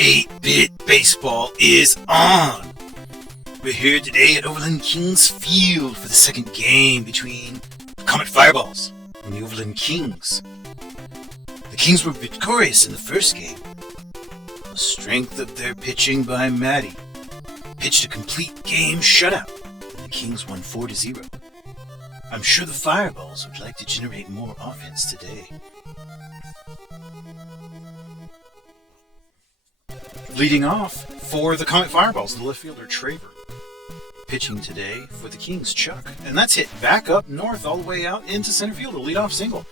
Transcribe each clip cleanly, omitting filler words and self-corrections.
Eight-bit baseball is on! We're here today at Overland Kings Field for the second game between the Comet Fireballs and the Overland Kings. The Kings were victorious in the first game. The strength of their pitching by Matty pitched a complete game shutout, and the Kings won 4-0. I'm sure the Fireballs would like to generate more offense today. Leading off for the Comet Fireballs, the left fielder Traver. Pitching today for the Kings, Chuck. And that's hit back up north all the way out into center field, a leadoff single.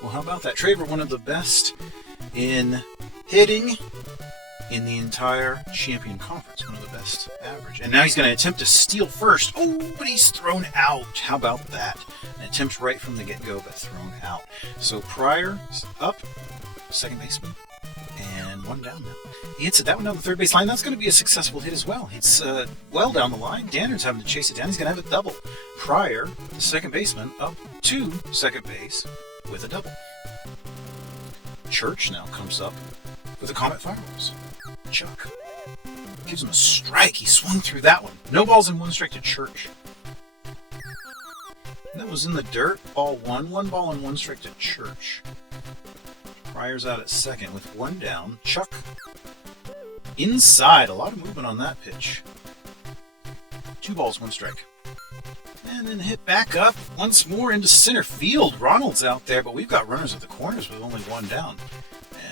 Well, how about that? Traver, one of the best in hitting in the entire Champion Conference. One of the best average. And now he's going to attempt to steal first. Oh, but he's thrown out. How about that? An attempt right from the get-go, but thrown out. So Pryor's up, second baseman. And one down now. He hits it that one down the third base line. That's going to be a successful hit as well. It's well down the line. Dannard's having to chase it down. He's going to have a double. Pryor, the second baseman, up to second base with a double. Church now comes up with the Comet Fireballs. Chuck gives him a strike. He swung through that one. No balls and one strike to Church. And that was in the dirt. Ball one. One ball and one strike to Church. Pryor's out at second with one down. Chuck inside. A lot of movement on that pitch. 2 balls, 1 strike. And then hit back up once more into center field. Ronald's out there, but we've got runners at the corners with only one down.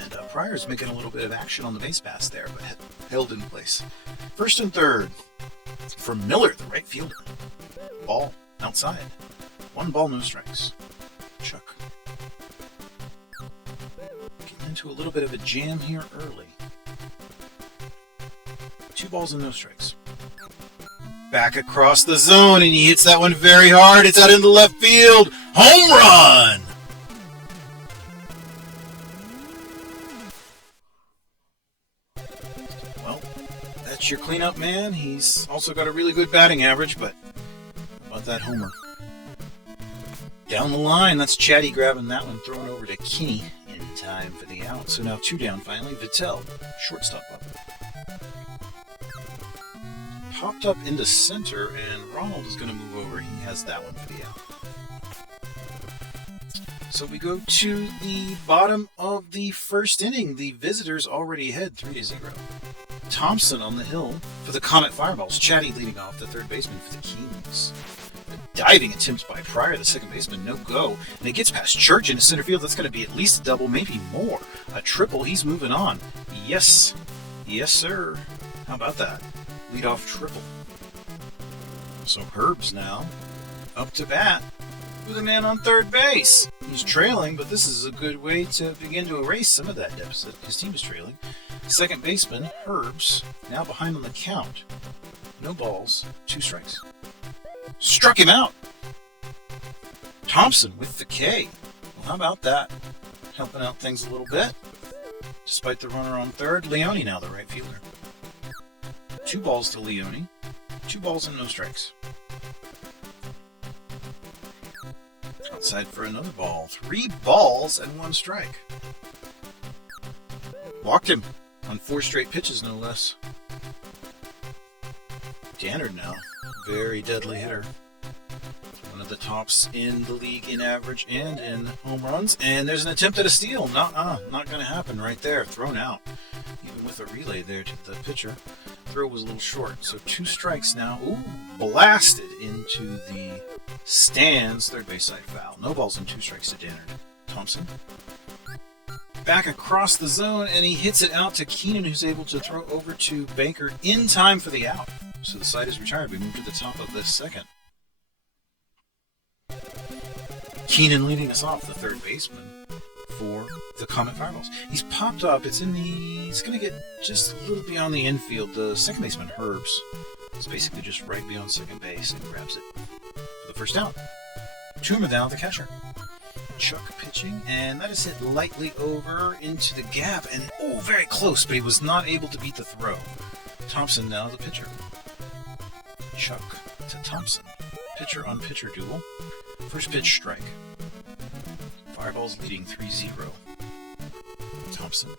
And Pryor's making a little bit of action on the base pass there, but held in place. First and third for Miller, the right fielder. Ball outside. 1 ball, no strikes. Chuck into a little bit of a jam here early. 2 balls and no strikes. Back across the zone, and he hits that one very hard. It's out into left field. Home run! Well, that's your cleanup man. He's also got a really good batting average, but how about that homer? Down the line, that's Chatty grabbing that one, throwing over to Kinney. Time for the out. So now 2 down finally. Vittel, shortstop up. Popped up into center, and Ronald is going to move over. He has that one for the out. So we go to the bottom of the first inning. The visitors already ahead 3-0. Thompson on the hill for the Comet Fireballs. Chatty leading off, the third baseman for the Kings. Diving attempt by Pryor, the second baseman, no go. And it gets past Church into center field. That's going to be at least a double, maybe more. A triple. He's moving on. Yes. Yes, sir. How about that? Leadoff triple. So Herb's now up to bat with a man on third base. He's trailing, but this is a good way to begin to erase some of that deficit. His team is trailing. Second baseman, Herb's, now behind on the count. No balls, 2 strikes. Struck him out. Thompson with the K. Well, how about that? Helping out things a little bit. Despite the runner on third, Leone now the right fielder. 2 balls to Leone. 2 balls and no strikes. Outside for another ball. 3 balls and 1 strike. Walked him on 4 straight pitches, no less. Dannard now. Very deadly hitter. One of the tops in the league in average and in home runs. And there's an attempt at a steal. Not going to happen right there. Thrown out. Even with a relay there to the pitcher. Throw was a little short. So 2 strikes now. Ooh, blasted into the stands. Third base side foul. No balls and 2 strikes to Dannard. Thompson. Back across the zone, and he hits it out to Keenan, who's able to throw over to Banker in time for the out. So the side is retired. We move to the top of this second. Keenan leading us off, the third baseman for the Comet Fireballs. He's popped up. He's going to get just a little beyond the infield. The second baseman, Herbs, is basically just right beyond second base and grabs it for the first out. Toomer now, the catcher. Chuck pitching, and that is hit lightly over into the gap. And, very close, but he was not able to beat the throw. Thompson now, the pitcher. Chuck to Thompson. Pitcher on pitcher duel. First pitch strike. Fireballs leading 3-0. Thompson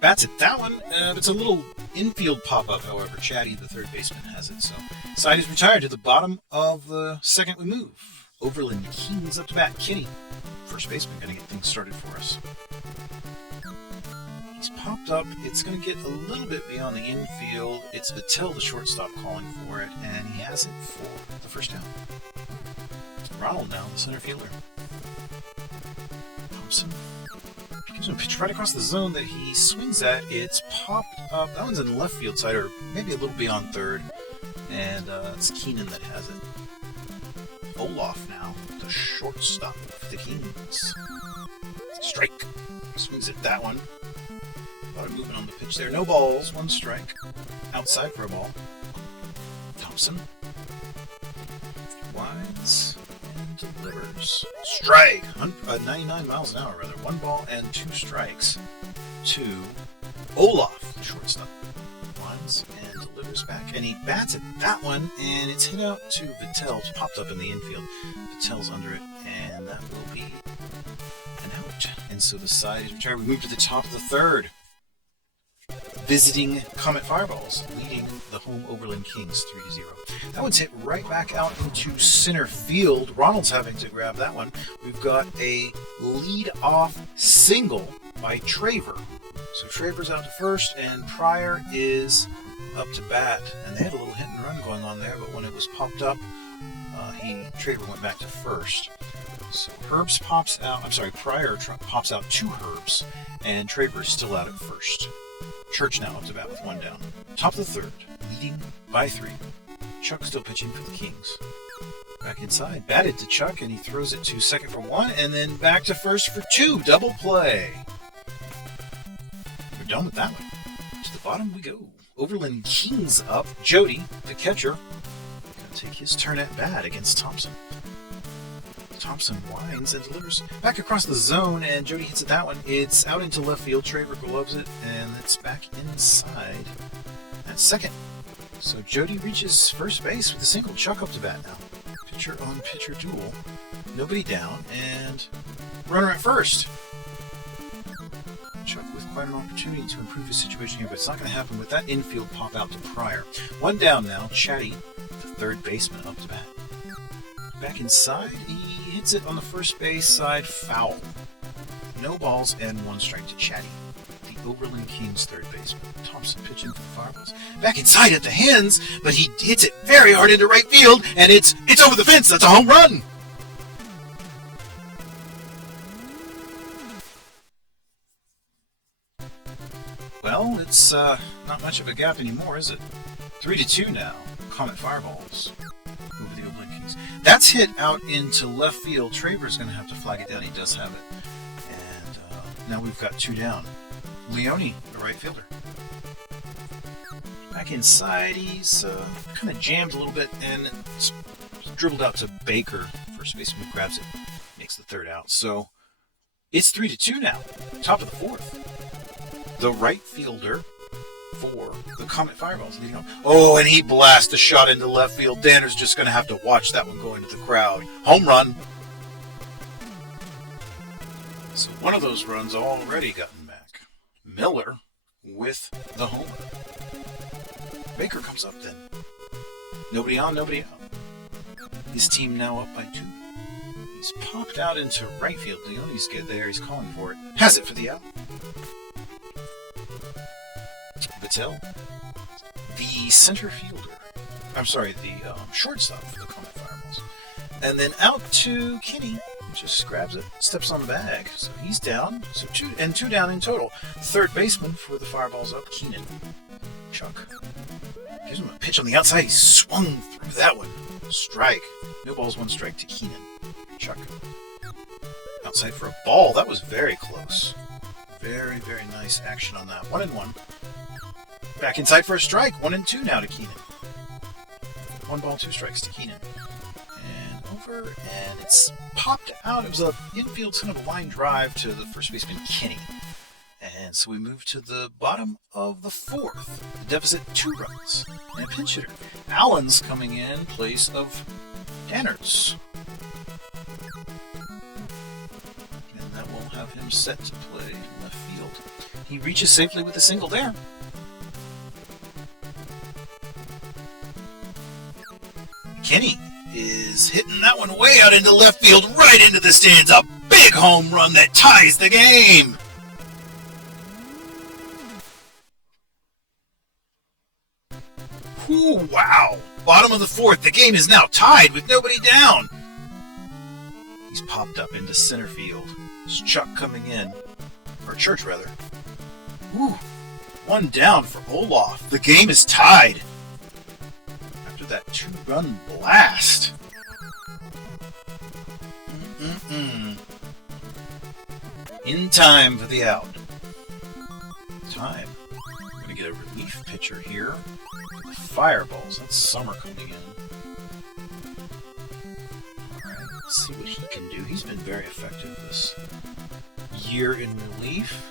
bats at that one. It's a little infield pop-up, however. Chatty, the third baseman, has it. So side is retired. To the bottom of the second we move. Overland Kings up to bat. Kitty, first baseman, going to get things started for us. He's popped up. It's going to get a little bit beyond the infield. It's Vittel, the shortstop, calling for it, and he has it for the first down. Ronald now, the center fielder. Thompson gives him a pitch right across the zone that he swings at. It's popped up. That one's in the left field side, or maybe a little beyond third, and it's Keenan that has it. Olaf now, the shortstop for the Kings. Strike. Swings at that one. A lot of movement on the pitch there. No balls, one strike. Outside for a ball. Thompson winds and delivers. Strike! 99 miles an hour, rather. 1 ball and 2 strikes to Olaf, the shortstop. Winds and delivers back. And he bats at that one, and it's hit out to Vittel. It's popped up in the infield. Vittel's under it, and that will be an out. And so the side is retired. We move to the top of the third. Visiting Comet Fireballs, leading the home Overland Kings 3-0. That one's hit right back out into center field. Ronald's having to grab that one. We've got a lead-off single by Traver. So Traver's out to first, and Pryor is up to bat. And they had a little hit and run going on there, but when it was popped up, Traver went back to first. So Pryor pops out 2 Herbs, and Traver's still out at first. Church now up to bat with 1 down. Top of the third, leading by 3. Chuck still pitching for the Kings. Back inside, batted to Chuck, and he throws it to second for 1, and then back to first for 2. Double play. We're done with that one. To the bottom we go. Overland Kings up. Jody, the catcher, going to take his turn at bat against Thompson. Thompson winds and delivers back across the zone, and Jody hits at that one. It's out into left field. Traver gloves it, and it's back inside at second. So Jody reaches first base with a single. Chuck up to bat now. Pitcher on pitcher duel. Nobody down, and runner at first. Chuck with quite an opportunity to improve his situation here, but it's not going to happen with that infield pop out to Pryor. 1 down now. Chatty, the third baseman, up to bat. Back inside, he hits it on the first base side, foul. No balls and 1 strike to Chatty, the Overland Kings third baseman. Thompson pitching for the Fireballs. Back inside at the hands, but he hits it very hard into right field, and it's over the fence. That's a home run. Well, it's not much of a gap anymore, is it? 3-2 now. Comet Fireballs over the Overland Kings. That's hit out into left field. Traver's going to have to flag it down. He does have it. And now we've got 2 down. Leone, the right fielder. Back inside, he's kind of jammed a little bit, and it's dribbled out to Baker. First baseman grabs it, makes the third out. So it's 3-2 now. Top of the fourth. The right fielder for the Comet Fireballs leading off. Oh, and he blasts a shot into left field. Danner's just going to have to watch that one go into the crowd. Home run. So one of those runs already gotten back. Miller with the homer. Baker comes up then. Nobody on, nobody out. His team now up by 2. He's popped out into right field. Leone's good there. He's calling for it. Has it for the out. Vittel, the center fielder. I'm sorry, the shortstop for the Comet Fireballs. And then out to Kenny. Just grabs it, steps on the bag. So he's down. So 2 down in total. Third baseman for the Fireballs up, Keenan. Chuck gives him a pitch on the outside. He swung through that one. Strike. No balls, 1 strike to Keenan. Chuck. Outside for a ball. That was very close. Very, very nice action on that. 1-1. Back inside for a strike. 1-2 now to Keenan. 1 ball, 2 strikes to Keenan. And over, and it's popped out. It was an infield kind of a line drive to the first baseman, Kenny. And so we move to the bottom of the fourth. The deficit 2 runs. And a pinch hitter. Allen's coming in place of Danners. have him set to play left field. He reaches safely with a single there. Kenny is hitting that one way out into left field, right into the stands. A big home run that ties the game. Ooh, wow. Bottom of the fourth. The game is now tied with nobody down. He's popped up into center field. It's Chuck coming in. Or Church, rather. Ooh. One down for Olaf. The game is tied. After that 2-run blast. In time for the out. Time. We're going to get a relief pitcher here. The Fireballs. That's Summer coming in. Alright, let's see what he can do. He's been very effective this year in relief.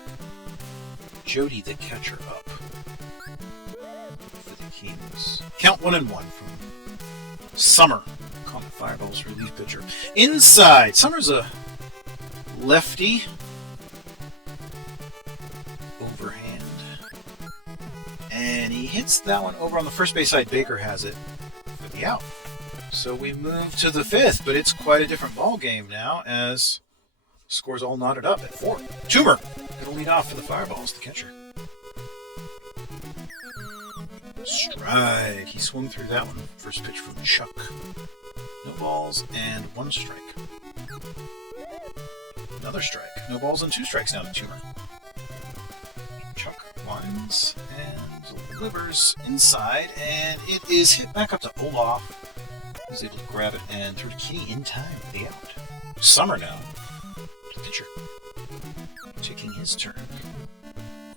Jody, the catcher, up for the Kings. Count 1-1 from Summer. Comet Fireballs relief pitcher. Inside. Summer's a lefty. Overhand. And he hits that one over on the first base side. Baker has it for the out. So we move to the fifth, but it's quite a different ball game now as score's all knotted up at 4. Toomer it'll lead off for the Fireballs, the catcher. Strike. He swung through that one. First pitch from Chuck. No balls and 1 strike. Another strike. No balls and 2 strikes now to Toomer. Chuck winds and delivers inside, and it is hit back up to Olaf. He's able to grab it and throw to Kenny in time for the out. Summer now. The pitcher. Taking his turn.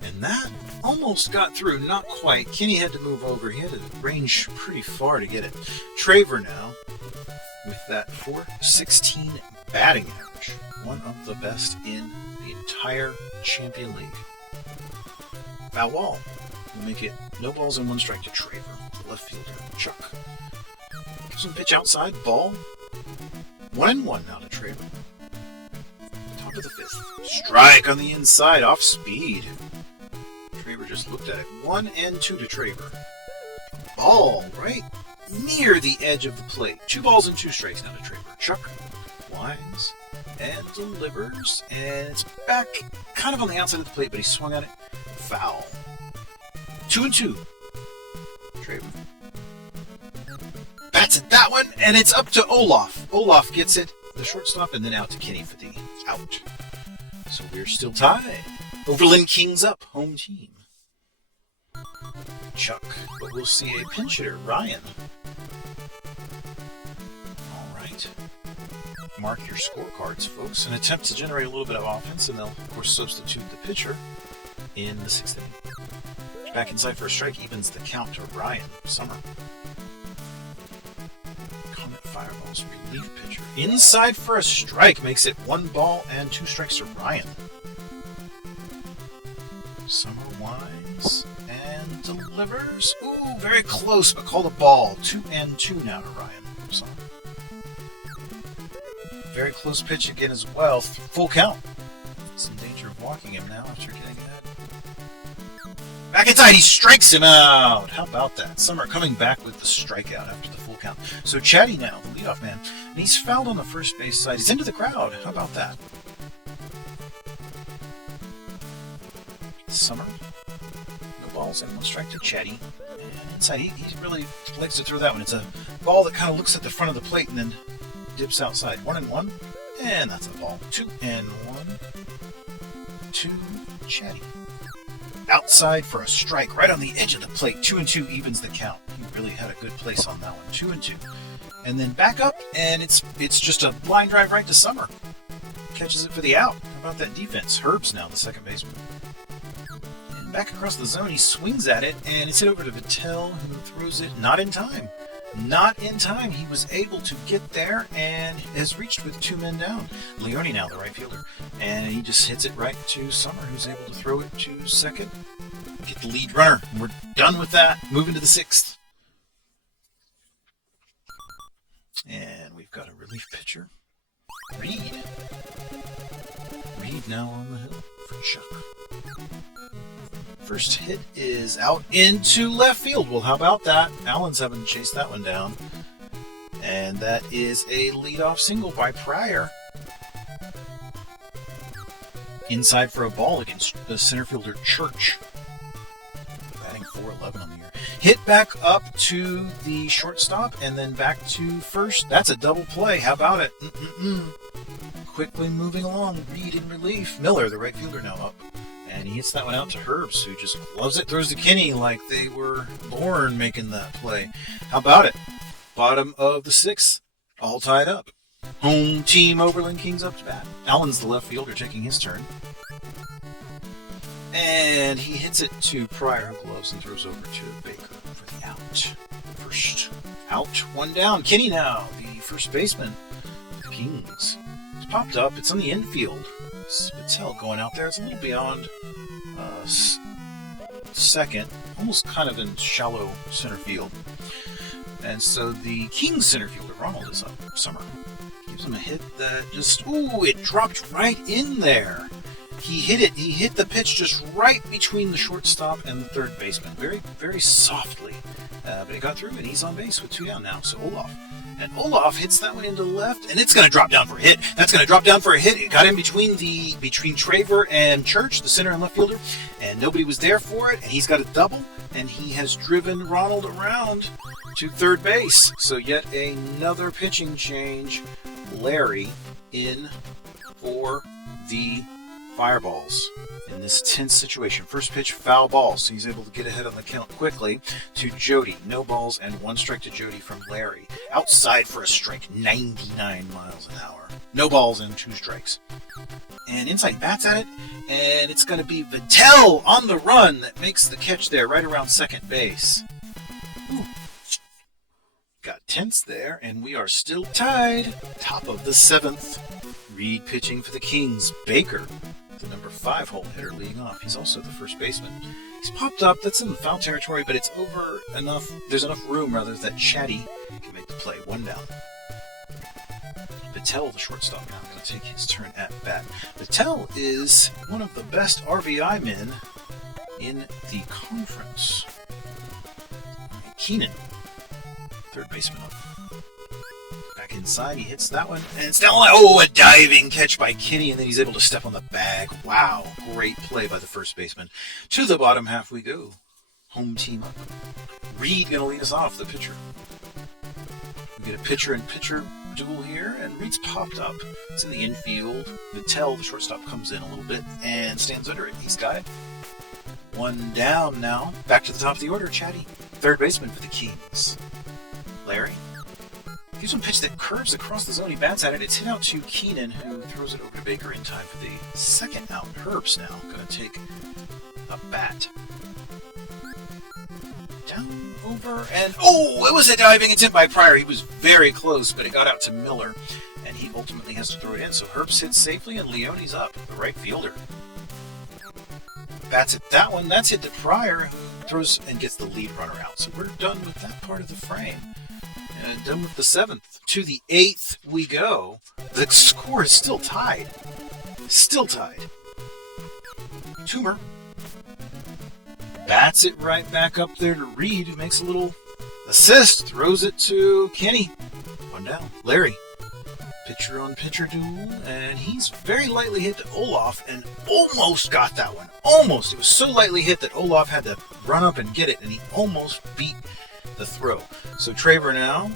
And that almost got through. Not quite. Kenny had to move over. He had to range pretty far to get it. Traver now with that .416 batting average. One of the best in the entire Champion League. Foul ball will make it no balls and 1 strike to Traver, the left fielder. Chuck gives him pitch outside, ball. 1-1 now to Traver. Top of the fifth. Strike on the inside, off speed. Traver just looked at it. 1-2 to Traver. Ball right near the edge of the plate. 2 balls and 2 strikes now to Traver. Chuck winds and delivers, and it's back kind of on the outside of the plate, but he swung at it. Foul. 2-2. Traver bats at that one, and it's up to Olaf. Olaf gets it, the shortstop, and then out to Kenny for the out. So we're still tied. Overland Kings up, home team. Chuck, but we'll see a pinch hitter, Ryan. All right. Mark your scorecards, folks. An attempt to generate a little bit of offense, and they'll, of course, substitute the pitcher in the 6th inning. Back inside for a strike, evens the count to Ryan Summer. Comet Fireballs relief pitcher. Inside for a strike, makes it 1 ball and 2 strikes to Ryan. Summer winds and delivers. Ooh, very close, but called a ball. 2-2 now to Ryan Summer. Very close pitch again as well. Full count. Some danger of walking him now after getting ahead. Back inside, he strikes him out. How about that? Summer coming back with the strikeout after the full count. So Chatty now, the leadoff man, and he's fouled on the first base side. He's into the crowd. How about that? Summer. No balls and 1 strike to Chatty. And inside, he really likes to throw that one. It's a ball that kind of looks at the front of the plate and then dips outside. 1-1. And that's a ball. 2-1. To Chatty. Outside for a strike, right on the edge of the plate. 2-2 evens the count. He really had a good place on that one. 2-2. And then back up, and it's just a line drive right to Summer. Catches it for the out. How about that defense? Herb's now the second baseman. And back across the zone, he swings at it, and it's hit over to Vittel, who throws it not in time. Not in time. He was able to get there and has reached with 2 men down. Leone now, the right fielder. And he just hits it right to Summer, who's able to throw it to second. Get the lead runner. And we're done with that. Moving to the 6th. And we've got a relief pitcher. Reed Reed now on the hill for Chuck. First hit is out into left field. Well, how about that? Allen's having to chase that one down. And that is a leadoff single by Pryor. Inside for a ball against the center fielder Church. Batting .411 on the year. Hit back up to the shortstop and then back to first. That's a double play. How about it? Quickly moving along. Reed in relief. Miller, the right fielder, now up. And he hits that one out to Herbs, who just loves it. Throws to Kinney like they were born making that play. How about it? Bottom of the 6th. All tied up. Home team Overland Kings up to bat. Allen's the left fielder taking his turn. And he hits it to Pryor, who gloves and throws over to Baker for the out. First out, one down. Kinney now, the first baseman. The Kings. It's popped up. It's on the infield. Patel going out there. It's a little beyond second. Almost kind of in shallow center field. And so the Kings center fielder, Ronald, is up. Summer. Gives him a hit that just, it dropped right in there. He hit it. He hit the pitch just right between the shortstop and the third baseman. Very, very softly. But it got through, and he's on base with 2 down now. So Olaf. And Olaf hits that one into left, and it's going to drop down for a hit. That's going to drop down for a hit. It got in between Traver and Church, the center and left fielder, and nobody was there for it. And he's got a double, and he has driven Ronald around to third base. So yet another pitching change. Larry in for the Fireballs in this tense situation. First pitch, foul ball, so he's able to get ahead on the count quickly to Jody. No balls and 1 strike to Jody from Larry. Outside for a strike, 99 miles an hour. No balls and 2 strikes. And inside, he bats at it, and it's going to be Patel on the run that makes the catch there right around second base. Ooh. Got tense there, and we are still tied. Top of the 7th. Reed pitching for the Kings. Baker, the number 5 hole hitter, leading off. He's also the first baseman. He's popped up. That's in the foul territory, but it's over enough. There's enough room, rather, that Chatty can make the play. 1 down. Patel, the shortstop, now going to take his turn at bat. Patel is one of the best RBI men in the conference. Keenan, third baseman up. Back inside, he hits that one, and it's down the line. Oh, a diving catch by Kinney, and then he's able to step on the bag. Wow, great play by the first baseman. To the bottom half we go. Home team up. Reed going to lead us off, the pitcher. We get a pitcher and pitcher duel here, and Reed's popped up. It's in the infield. Patel, the shortstop, comes in a little bit and stands under it. He's got it. 1 down now. Back to the top of the order, Chatty. Third baseman for the Kings. Larry gives him a pitch that curves across the zone. He bats at it. It's hit out to Keenan, who throws it over to Baker in time for the second out. Herbs now going to take a bat. Down, over, and it was a diving attempt by Pryor. He was very close, but it got out to Miller, and he ultimately has to throw it in. So Herbs hits safely, and Leone's up, the right fielder. Bats at that one. That's hit to Pryor, who throws and gets the lead runner out. So we're done with that part of the frame. And done with the 7th. To the 8th we go. The score is still tied. Still tied. Toomer bats it right back up there to Reed, who makes a little assist. Throws it to Kenny. 1 down. Larry. Pitcher on pitcher duel. And he's very lightly hit to Olaf and almost got that one. Almost. It was so lightly hit that Olaf had to run up and get it, and he almost beat the throw. So Traver now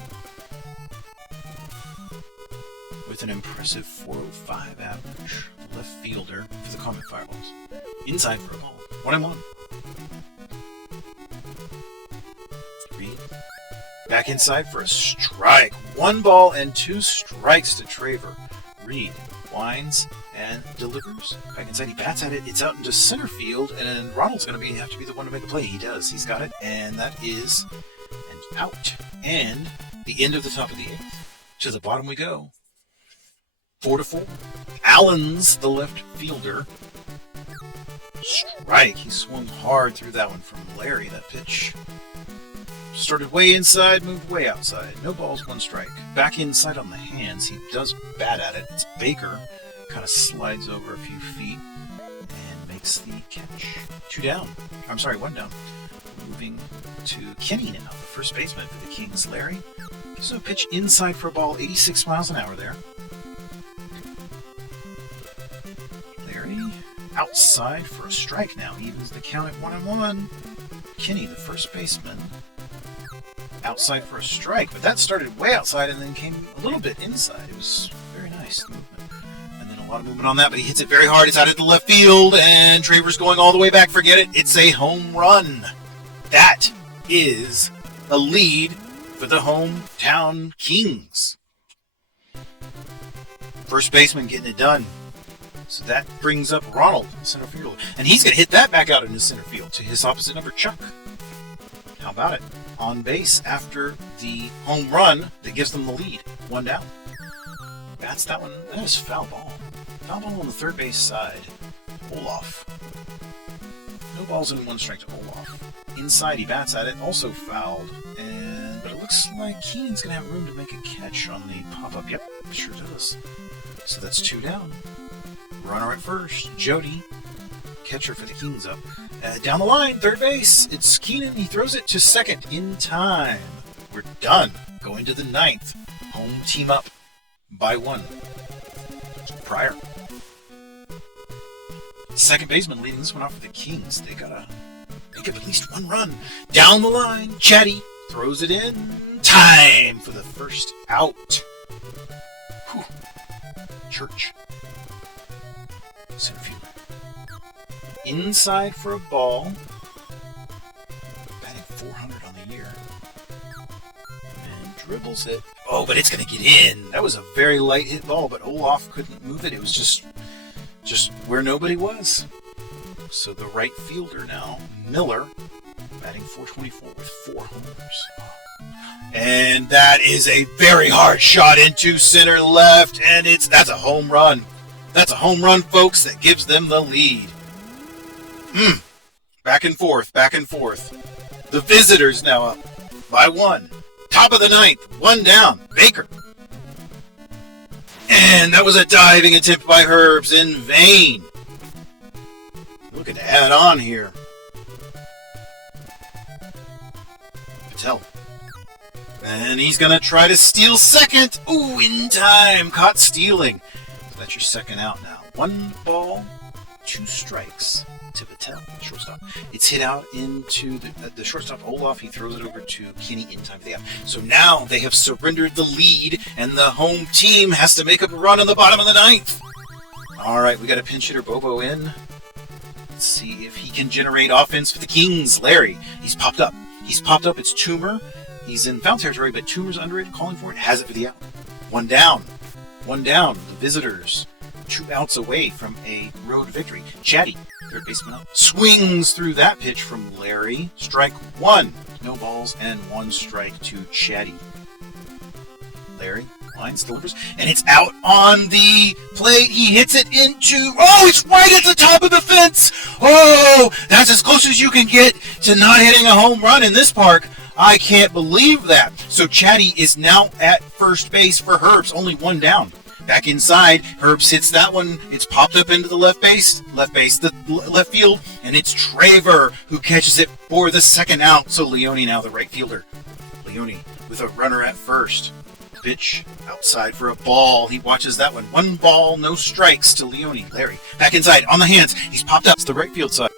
with an impressive .405 average. Left fielder for the Comet Fireballs. Inside for a ball. 1-1. Reed back inside for a strike. 1 ball and 2 strikes to Traver. Reed winds and delivers. Back inside, he bats at it. It's out into center field, and Ronald's going to have to be the one to make the play. He does. He's got it, and that is an out. And the end of the top of the 8th. To the bottom we go. 4-4. Allen's the left fielder. Strike. He swung hard through that one from Larry. That pitch started way inside, moved way outside. No balls, 1 strike. Back inside on the hands. He does bat at it. It's Baker kind of slides over a few feet and makes the catch. 2 down. I'm sorry, 1 down. Moving to Kenny now, the first baseman for the Kings. Larry gives him a pitch inside for a ball, 86 miles an hour there. Larry outside for a strike now, evens the count at 1-1. Kenny, the first baseman, outside for a strike, but that started way outside and then came a little bit inside. It was very nice movement. And then a lot of movement on that, but he hits it very hard. It's out into left field, and Traver's going all the way back. Forget it. It's a home run. That is a lead for the hometown Kings. First baseman getting it done. So that brings up Ronald in center field. And he's going to hit that back out into center field to his opposite number, Chuck. How about it? On base after the home run that gives them the lead. 1 down. Bats that one. That is foul ball. Foul ball on the third base side. Olaf. No balls in 1 strike to Olaf. Inside, he bats at it, also fouled. But it looks like Keenan's going to have room to make a catch on the pop-up. Yep, sure does. So that's 2 down. Runner at first, Jody. Catcher for the Kings up. Down the line, third base. It's Keenan. He throws it to second in time. We're done. Going to the 9th. Home team up by 1. Pryor. Second baseman leading this one off for the Kings. They gotta make up at least 1 run. Down the line, Chatty throws it in. Time for the first out. Whew. Church. Center field. Inside for a ball. Batting 400 on the year. And dribbles it. Oh, but it's going to get in. That was a very light hit ball, but Olaf couldn't move it. It was just where nobody was. So the right fielder now, Miller, batting 424 with 4 homers. And that is a very hard shot into center left, and that's a home run. That's a home run, folks, that gives them the lead. Back and forth, back and forth. The visitors now up by 1. Top of the 9th, 1 down. Baker. And that was a diving attempt by Herbs in vain. Looking to add on here. Patel. And he's going to try to steal second. Ooh, in time. Caught stealing. So that's your second out now. 1 ball, 2 strikes to Patel, shortstop. It's hit out into the shortstop, Olaf. He throws it over to Kenny in time for the out. So now they have surrendered the lead, and the home team has to make up a run on the bottom of the 9th. All right, we got a pinch hitter, Bobo, in. Let's see if he can generate offense for the Kings. Larry, he's popped up. He's popped up. It's Toomer. He's in foul territory, but Toomer's under it, calling for it. Has it for the out. 1 down. 1 down. The visitors 2 outs away from a road victory. Chatty, third baseman up, swings through that pitch from Larry. Strike 1. No balls and 1 strike to Chatty. Larry lines, delivers, and it's out on the plate. He hits it into... Oh, it's right at the top of the fence! Oh, that's as close as you can get to not hitting a home run in this park. I can't believe that. So Chatty is now at first base for Herbs. Only 1 down. Back inside, Herbs hits that one. It's popped up into the left field, and it's Traver who catches it for the second out. So Leone now the right fielder. Leone with a runner at first. Pitch outside for a ball. He watches that one. 1 ball, no strikes to Leone. Larry back inside on the hands. He's popped up. It's the right field side.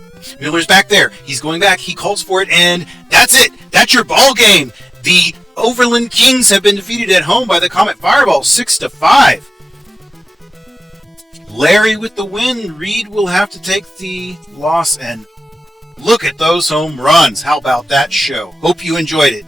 Miller's back there. He's going back. He calls for it, and that's it. That's your ball game. The Overland Kings have been defeated at home by the Comet Fireball 6-5. Larry with the win. Reed will have to take the loss, and look at those home runs. How about that show? Hope you enjoyed it.